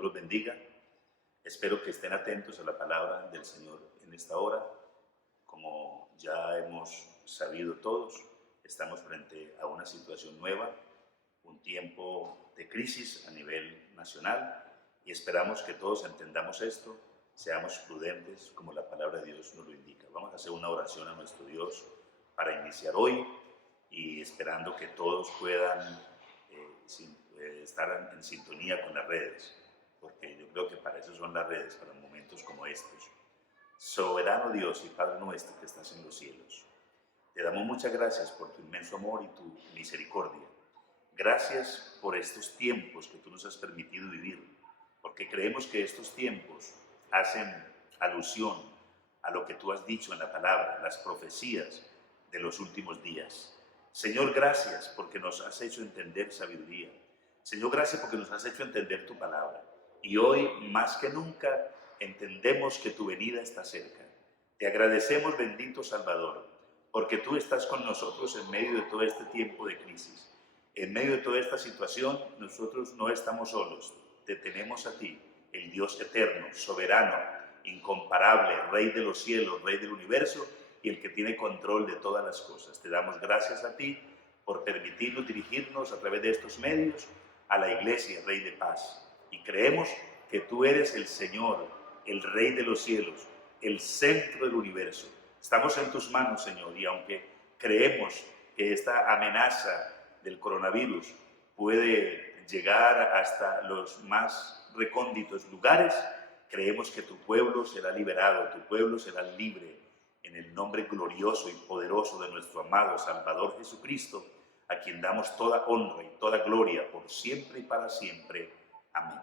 Dios los bendiga. Espero que estén atentos a la palabra del Señor en esta hora. Como ya hemos sabido todos, estamos frente a una situación nueva, un tiempo de crisis a nivel nacional, y esperamos que todos entendamos esto, seamos prudentes como la palabra de Dios nos lo indica. Vamos a hacer una oración a nuestro Dios para iniciar hoy, y esperando que todos puedan estar en sintonía con las redes, porque yo creo que para eso son las redes, para momentos como estos. Soberano Dios y Padre nuestro que estás en los cielos, te damos muchas gracias por tu inmenso amor y tu misericordia. Gracias por estos tiempos que tú nos has permitido vivir, porque creemos que estos tiempos hacen alusión a lo que tú has dicho en la palabra, las profecías de los últimos días. Señor, gracias porque nos has hecho entender sabiduría. Señor, gracias porque nos has hecho entender tu palabra. Y hoy, más que nunca, entendemos que tu venida está cerca. Te agradecemos, bendito Salvador, porque tú estás con nosotros en medio de todo este tiempo de crisis. En medio de toda esta situación, nosotros no estamos solos. Te tenemos a ti, el Dios eterno, soberano, incomparable, Rey de los cielos, Rey del universo, y el que tiene control de todas las cosas. Te damos gracias a ti por permitirnos dirigirnos a través de estos medios a la Iglesia, Rey de paz. Y creemos que tú eres el Señor, el Rey de los cielos, el centro del universo. Estamos en tus manos, Señor, y aunque creemos que esta amenaza del coronavirus puede llegar hasta los más recónditos lugares, creemos que tu pueblo será liberado, tu pueblo será libre, en el nombre glorioso y poderoso de nuestro amado Salvador Jesucristo, a quien damos toda honra y toda gloria por siempre y para siempre. Amén.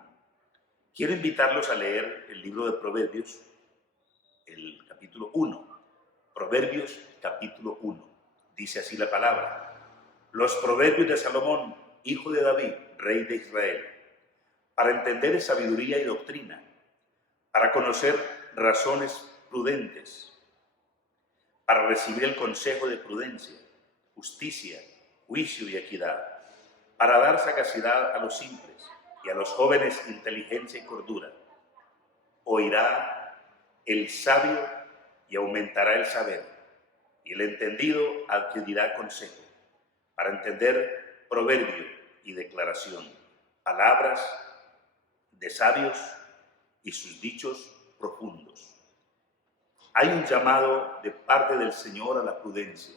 Quiero invitarlos a leer el libro de Proverbios, el capítulo 1. Proverbios, capítulo 1. Dice así la palabra: los proverbios de Salomón, hijo de David, rey de Israel, para entender sabiduría y doctrina, para conocer razones prudentes, para recibir el consejo de prudencia, justicia, juicio y equidad, para dar sagacidad a los simples y a los jóvenes inteligencia y cordura. Oirá el sabio y aumentará el saber, y el entendido adquirirá consejo, para entender proverbio y declaración, palabras de sabios y sus dichos profundos. Hay un llamado de parte del Señor a la prudencia.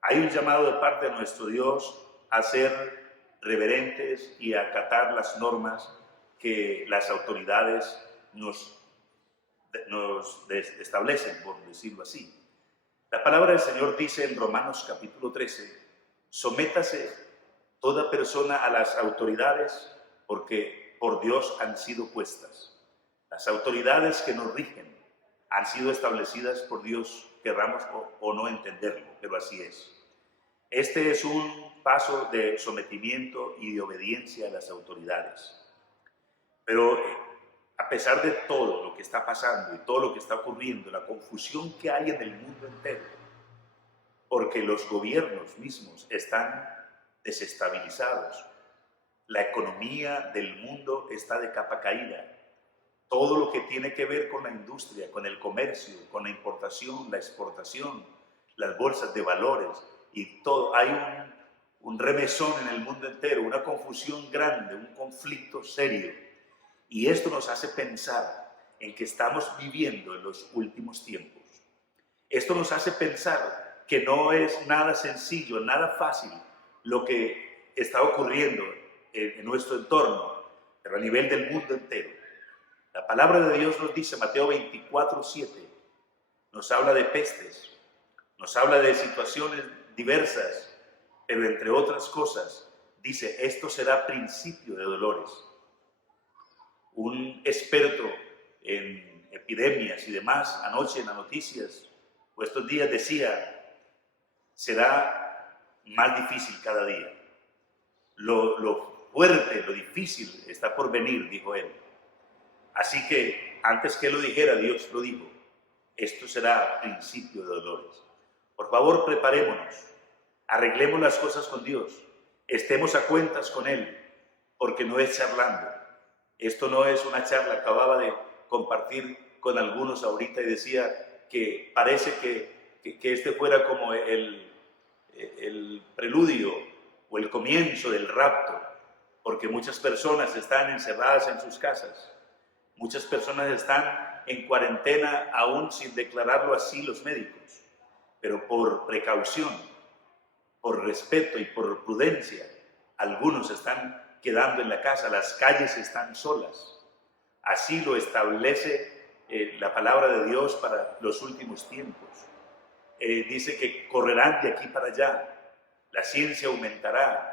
Hay un llamado de parte de nuestro Dios a ser reverentes y a acatar las normas que las autoridades nos establecen, por decirlo así. La palabra del Señor dice en Romanos capítulo 13, sométase toda persona a las autoridades porque por Dios han sido puestas. Las autoridades que nos rigen han sido establecidas por Dios, querramos o no entenderlo, pero así es. Este es un paso de sometimiento y de obediencia a las autoridades. Pero a pesar de todo lo que está pasando y todo lo que está ocurriendo, la confusión que hay en el mundo entero, porque los gobiernos mismos están desestabilizados, la economía del mundo está de capa caída, todo lo que tiene que ver con la industria, con el comercio, con la importación, la exportación, las bolsas de valores y todo, hay un remesón en el mundo entero, una confusión grande, un conflicto serio. Y esto nos hace pensar en que estamos viviendo en los últimos tiempos. Esto nos hace pensar que no es nada sencillo, nada fácil lo que está ocurriendo en nuestro entorno, pero a nivel del mundo entero. La palabra de Dios nos dice, Mateo 24:7, nos habla de pestes, nos habla de situaciones diversas, pero entre otras cosas, dice, esto será principio de dolores. Un experto en epidemias y demás, anoche en las noticias, o estos días decía, será más difícil cada día. Lo fuerte, lo difícil está por venir, dijo él. Así que antes que lo dijera, Dios lo dijo. Esto será principio de dolores. Por favor, preparémonos. Arreglemos las cosas con Dios. Estemos a cuentas con Él, porque no es charlando. Esto no es una charla, acababa de compartir con algunos ahorita y decía que parece que este fuera como el preludio o el comienzo del rapto, porque muchas personas están encerradas en sus casas, muchas personas están en cuarentena aún sin declararlo así los médicos, pero por precaución, por respeto y por prudencia, algunos están quedando en la casa, las calles están solas. Así lo establece la palabra de Dios para los últimos tiempos. Dice que correrán de aquí para allá, la ciencia aumentará,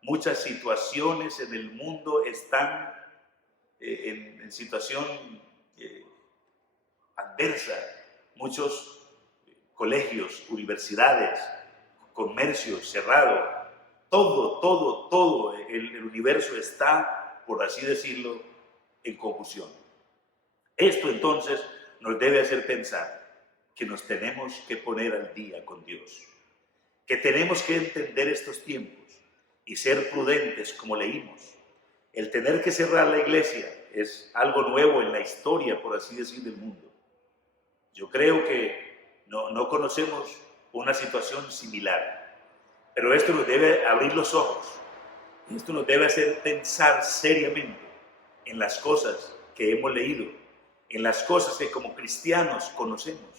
muchas situaciones en el mundo están en situación adversa, muchos colegios, universidades, comercios cerrados, todo el universo está, por así decirlo, en confusión. Esto entonces nos debe hacer pensar que nos tenemos que poner al día con Dios, que tenemos que entender estos tiempos y ser prudentes como leímos. El tener que cerrar la iglesia es algo nuevo en la historia, por así decir, del mundo. Yo creo que no conocemos una situación similar, pero esto nos debe abrir los ojos, esto nos debe hacer pensar seriamente en las cosas que hemos leído, en las cosas que como cristianos conocemos,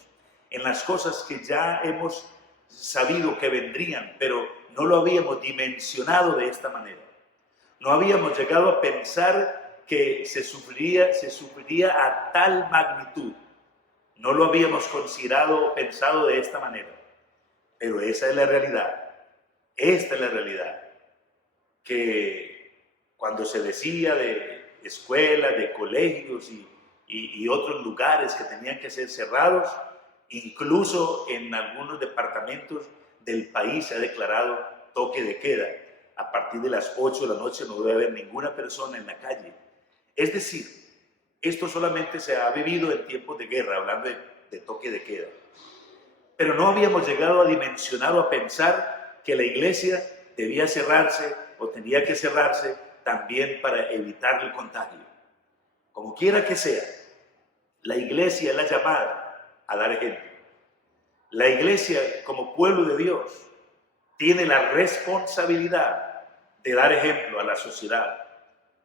en las cosas que ya hemos sabido que vendrían, pero no lo habíamos dimensionado de esta manera. No habíamos llegado a pensar que se sufriría a tal magnitud. No lo habíamos considerado o pensado de esta manera. Pero esa es la realidad. Esta es la realidad. Que cuando se decía de escuelas, de colegios y otros lugares que tenían que ser cerrados, incluso en algunos departamentos del país se ha declarado toque de queda. A partir de las 8 de la noche no debe haber ninguna persona en la calle. Es decir, esto solamente se ha vivido en tiempos de guerra, hablando de toque de queda. Pero no habíamos llegado a dimensionar o a pensar que la iglesia debía cerrarse o tenía que cerrarse también para evitar el contagio. Como quiera que sea, la iglesia es la llamada a dar ejemplo. La iglesia, como pueblo de Dios, tiene la responsabilidad de dar ejemplo a la sociedad.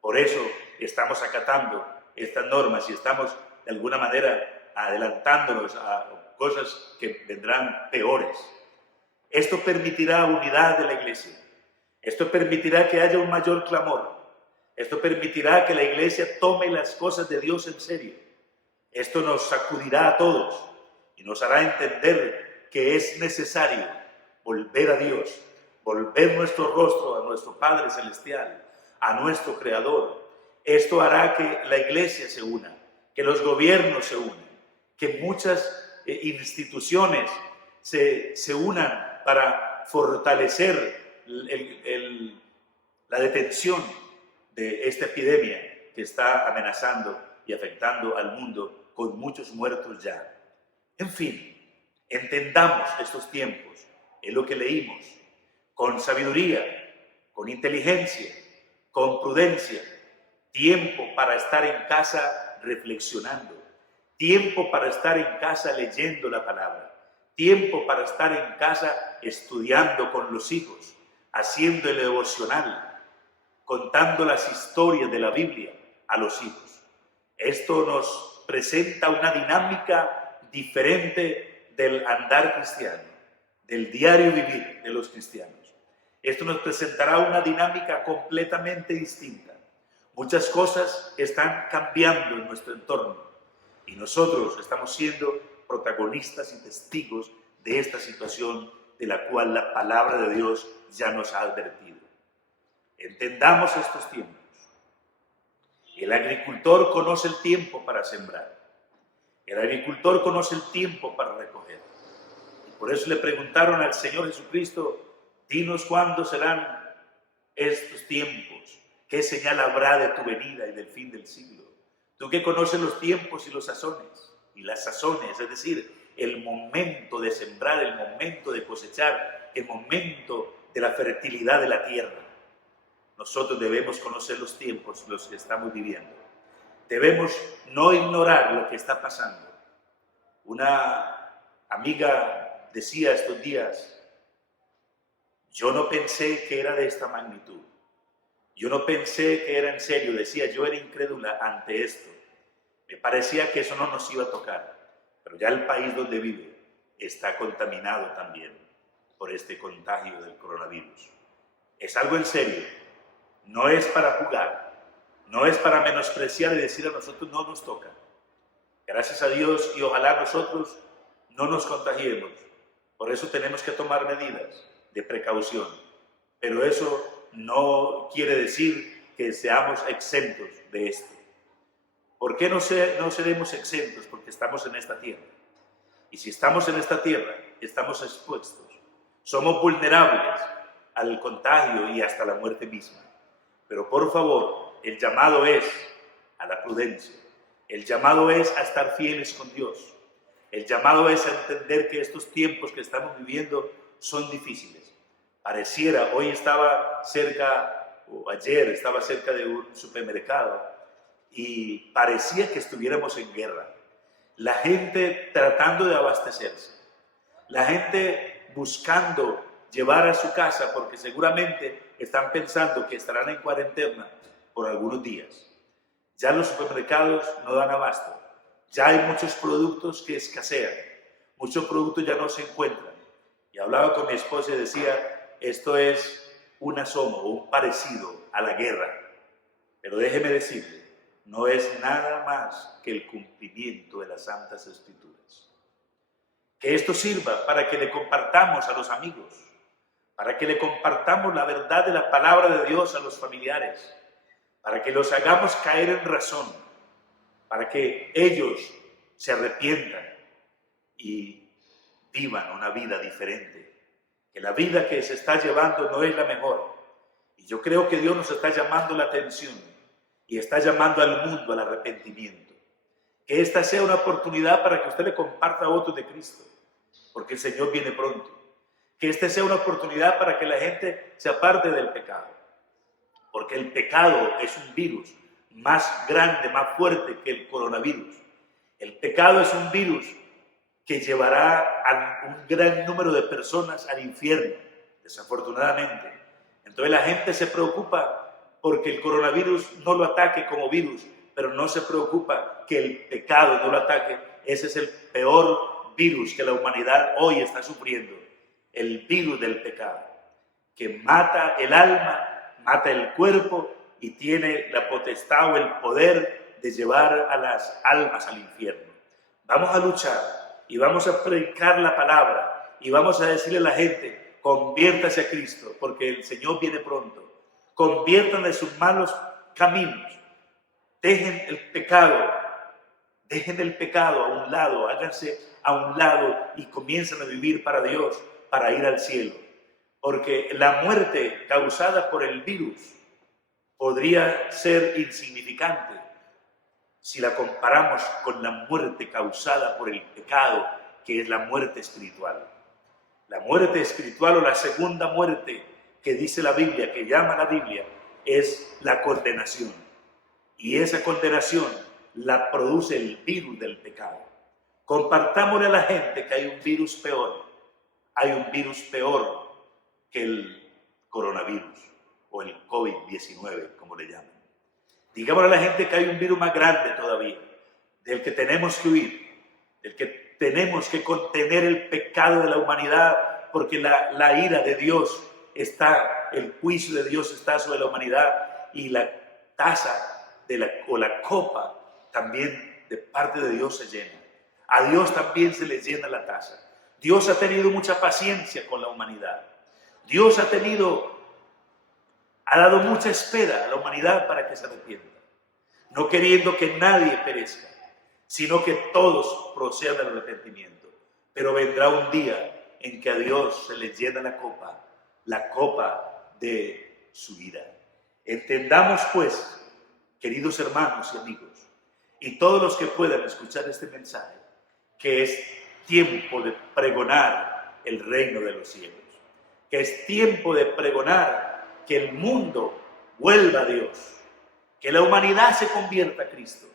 Por eso estamos acatando estas normas y estamos de alguna manera adelantándonos a cosas que vendrán peores. Esto permitirá unidad de la iglesia. Esto permitirá que haya un mayor clamor. Esto permitirá que la iglesia tome las cosas de Dios en serio. Esto nos sacudirá a todos y nos hará entender que es necesario volver a Dios, volver nuestro rostro a nuestro Padre Celestial, a nuestro Creador. Esto hará que la iglesia se una, que los gobiernos se unan, que muchas instituciones se unan para fortalecer la detención de esta epidemia que está amenazando y afectando al mundo con muchos muertos ya. En fin, entendamos estos tiempos, es lo que leímos, con sabiduría, con inteligencia, con prudencia, tiempo para estar en casa reflexionando, tiempo para estar en casa leyendo la palabra, tiempo para estar en casa estudiando con los hijos, haciendo el devocional, contando las historias de la Biblia a los hijos. Esto nos presenta una dinámica diferente del andar cristiano, del diario vivir de los cristianos. Esto nos presentará una dinámica completamente distinta. Muchas cosas están cambiando en nuestro entorno y nosotros estamos siendo protagonistas y testigos de esta situación de la cual la palabra de Dios ya nos ha advertido. Entendamos estos tiempos. El agricultor conoce el tiempo para sembrar. El agricultor conoce el tiempo para recoger. Y por eso le preguntaron al Señor Jesucristo, dinos cuándo serán estos tiempos, qué señal habrá de tu venida y del fin del siglo. Tú que conoces los tiempos y los sazones, y las sazones, es decir, el momento de sembrar, el momento de cosechar, el momento de la fertilidad de la tierra. nosotros debemos conocer los tiempos, los que estamos viviendo. Debemos no ignorar lo que está pasando. Una amiga decía estos días, yo no pensé que era de esta magnitud. Yo no pensé que era en serio. Decía, yo era incrédula ante esto. Me parecía que eso no nos iba a tocar. Pero ya el país donde vive está contaminado también por este contagio del coronavirus. Es algo en serio. No es para jugar. No es para menospreciar y decir a nosotros no nos toca. Gracias a Dios y ojalá nosotros no nos contagiemos. Por eso tenemos que tomar medidas de precaución. Pero eso no quiere decir que seamos exentos de esto. ¿Por qué no seremos exentos? Porque estamos en esta tierra. Y si estamos en esta tierra, estamos expuestos. Somos vulnerables al contagio y hasta la muerte misma. Pero por favor, el llamado es a la prudencia. El llamado es a estar fieles con Dios. El llamado es a entender que estos tiempos que estamos viviendo son difíciles. Pareciera, hoy estaba cerca, o ayer estaba cerca de un supermercado y parecía que estuviéramos en guerra. La gente tratando de abastecerse. La gente buscando llevar a su casa porque seguramente están pensando que estarán en cuarentena por algunos días. Ya los supermercados no dan abasto. Ya hay muchos productos que escasean. Muchos productos ya no se encuentran. Y hablaba con mi esposa y decía, esto es un asomo o un parecido a la guerra. Pero déjeme decirle, no es nada más que el cumplimiento de las Santas Escrituras. Que esto sirva para que le compartamos a los amigos, para que le compartamos la verdad de la palabra de Dios a los familiares, para que los hagamos caer en razón, para que ellos se arrepientan y vivan una vida diferente. Que la vida que se está llevando no es la mejor. Y yo creo que Dios nos está llamando la atención y está llamando al mundo al arrepentimiento. Que esta sea una oportunidad para que usted le comparta a otros de Cristo, porque el Señor viene pronto. Que esta sea una oportunidad para que la gente se aparte del pecado, porque el pecado es un virus más grande, más fuerte que el coronavirus. El pecado es un virus que llevará a un gran número de personas al infierno, desafortunadamente. Entonces la gente se preocupa porque el coronavirus no lo ataque como virus, pero no se preocupa que el pecado no lo ataque. Ese es el peor virus que la humanidad hoy está sufriendo, el virus del pecado, que mata el alma, mata el cuerpo y tiene la potestad o el poder de llevar a las almas al infierno. Vamos a luchar y vamos a predicar la palabra y vamos a decirle a la gente, conviértase a Cristo, porque el Señor viene pronto. Conviertan de sus malos caminos. Dejen el pecado a un lado, háganse a un lado y comiencen a vivir para Dios, para ir al cielo. Porque la muerte causada por el virus podría ser insignificante si la comparamos con la muerte causada por el pecado, que es la muerte espiritual. La muerte espiritual o la segunda muerte que dice la Biblia, que llama la Biblia, es la condenación. Y esa condenación la produce el virus del pecado. Compartámosle a la gente que hay un virus peor. Hay un virus peor que el coronavirus o el COVID-19, como le llaman. Digámosle a la gente que hay un virus más grande todavía, del que tenemos que huir, del que tenemos que contener el pecado de la humanidad, porque la ira de Dios está, el juicio de Dios está sobre la humanidad y la taza o la copa también de parte de Dios se llena. A Dios también se le llena la taza. Dios ha tenido mucha paciencia con la humanidad. Dios ha dado mucha espera a la humanidad para que se arrepienta, no queriendo que nadie perezca, sino que todos procedan al arrepentimiento. Pero vendrá un día en que a Dios se le llena la copa de su ira. Entendamos pues, queridos hermanos y amigos, y todos los que puedan escuchar este mensaje, que es tiempo de pregonar el reino de los cielos, que es tiempo de pregonar que el mundo vuelva a Dios, que la humanidad se convierta a Cristo,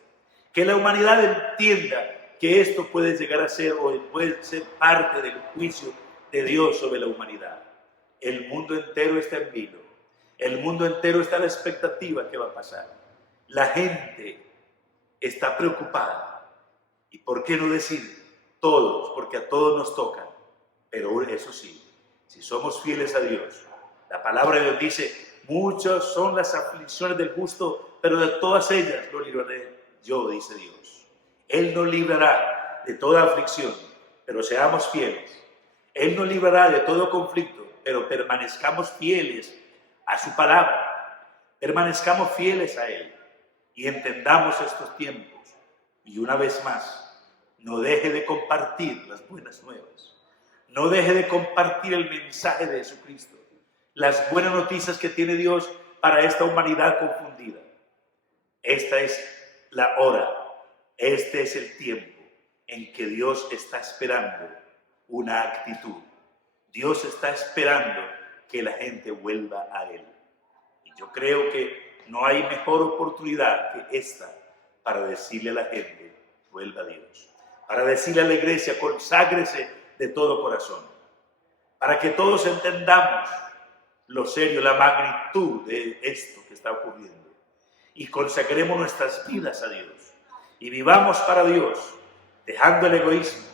que la humanidad entienda que esto puede llegar a ser o puede ser parte del juicio de Dios sobre la humanidad. El mundo entero está en vilo, el mundo entero está a la expectativa que va a pasar. La gente está preocupada. ¿Y por qué no decir todos? Porque a todos nos toca. Pero eso sí, si somos fieles a Dios, la palabra de Dios dice, muchas son las aflicciones del justo, pero de todas ellas lo libraré yo, dice Dios. Él nos librará de toda aflicción, pero seamos fieles. Él nos librará de todo conflicto, pero permanezcamos fieles a su palabra. Permanezcamos fieles a Él y entendamos estos tiempos. Y una vez más, no deje de compartir las buenas nuevas. No deje de compartir el mensaje de Jesucristo. Las buenas noticias que tiene Dios para esta humanidad confundida. Esta es la hora. Este es el tiempo en que Dios está esperando una actitud. Dios está esperando que la gente vuelva a Él. Y yo creo que no hay mejor oportunidad que esta para decirle a la gente, vuelva a Dios. Para decirle a la iglesia, conságrese de todo corazón. Para que todos entendamos lo serio, la magnitud de esto que está ocurriendo. Y consagremos nuestras vidas a Dios. Y vivamos para Dios, dejando el egoísmo,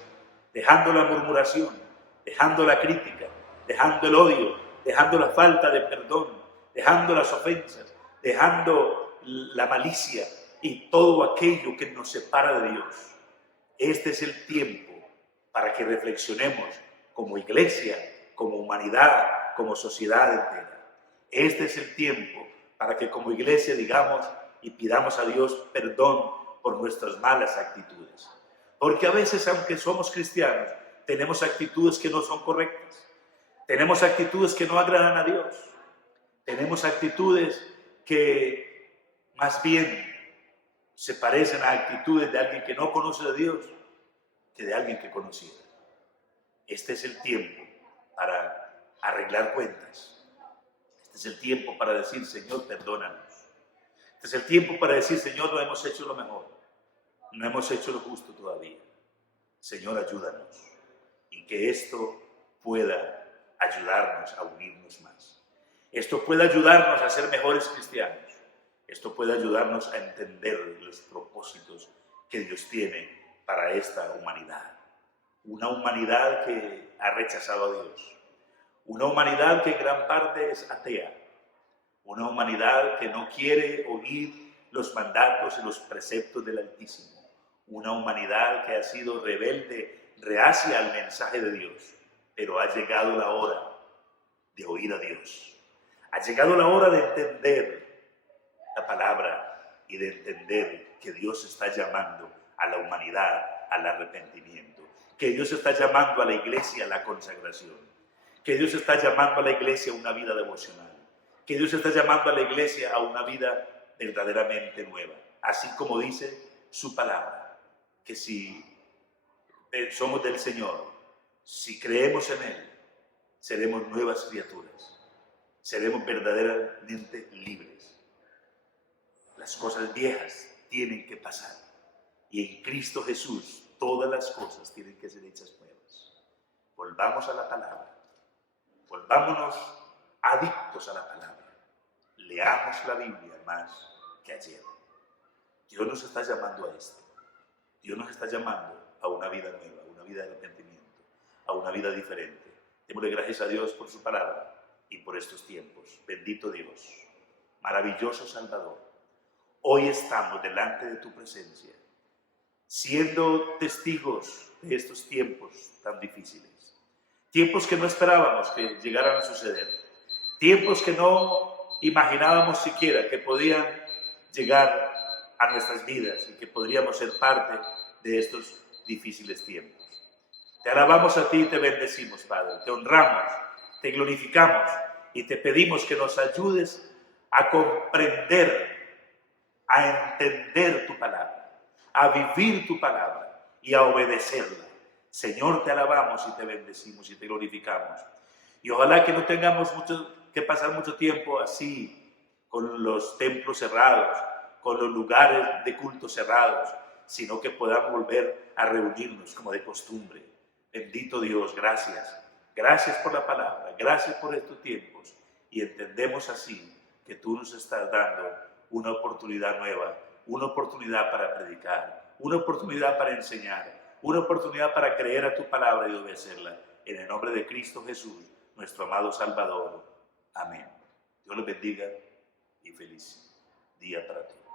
dejando la murmuración, dejando la crítica, dejando el odio, dejando la falta de perdón, dejando las ofensas, dejando la malicia y todo aquello que nos separa de Dios. Este es el tiempo para que reflexionemos como iglesia, como humanidad, como sociedad entera. Este es el tiempo para que como iglesia digamos y pidamos a Dios perdón por nuestras malas actitudes. Porque a veces, aunque somos cristianos, tenemos actitudes que no son correctas. Tenemos actitudes que no agradan a Dios. Tenemos actitudes que más bien se parecen a actitudes de alguien que no conoce a Dios que de alguien que conociera. Este es el tiempo para arreglar cuentas. Este es el tiempo para decir, Señor, perdónanos. Este es el tiempo para decir, Señor, no hemos hecho lo mejor. No hemos hecho lo justo todavía. Señor, ayúdanos. Y que esto pueda ayudarnos a unirnos más. Esto puede ayudarnos a ser mejores cristianos. Esto puede ayudarnos a entender los propósitos que Dios tiene para esta humanidad. Una humanidad que ha rechazado a Dios. Una humanidad que en gran parte es atea. Una humanidad que no quiere oír los mandatos y los preceptos del Altísimo. Una humanidad que ha sido rebelde, reacia al mensaje de Dios. Pero ha llegado la hora de oír a Dios. Ha llegado la hora de entender la palabra y de entender que Dios está llamando a la humanidad al arrepentimiento. Que Dios está llamando a la iglesia a la consagración. Que Dios está llamando a la iglesia a una vida devocional. Que Dios está llamando a la iglesia a una vida verdaderamente nueva. Así como dice su palabra, que si somos del Señor, si creemos en Él, seremos nuevas criaturas. Seremos verdaderamente libres. Las cosas viejas tienen que pasar. Y en Cristo Jesús todas las cosas tienen que ser hechas nuevas. Volvamos a la palabra. Volvámonos adictos a la palabra. Leamos la Biblia más que ayer. Dios nos está llamando a esto. Dios nos está llamando a una vida nueva, a una vida de arrepentimiento, a una vida diferente. Démosle gracias a Dios por su palabra y por estos tiempos. Bendito Dios, maravilloso Salvador. Hoy estamos delante de tu presencia, siendo testigos de estos tiempos tan difíciles. Tiempos que no esperábamos que llegaran a suceder. Tiempos que no imaginábamos siquiera que podían llegar a nuestras vidas y que podríamos ser parte de estos difíciles tiempos. Te alabamos a ti y te bendecimos, Padre. Te honramos, te glorificamos y te pedimos que nos ayudes a comprender, a entender tu palabra, a vivir tu palabra y a obedecerla. Señor, te alabamos y te bendecimos y te glorificamos. Y ojalá que no tengamos que pasar mucho tiempo así, con los templos cerrados, con los lugares de culto cerrados, sino que podamos volver a reunirnos como de costumbre. Bendito Dios, gracias. Gracias por la palabra, gracias por estos tiempos. Y entendemos así que tú nos estás dando una oportunidad nueva, una oportunidad para predicar, una oportunidad para enseñar, una oportunidad para creer a tu palabra y obedecerla. En el nombre de Cristo Jesús, nuestro amado Salvador. Amén. Dios los bendiga y feliz día para todos.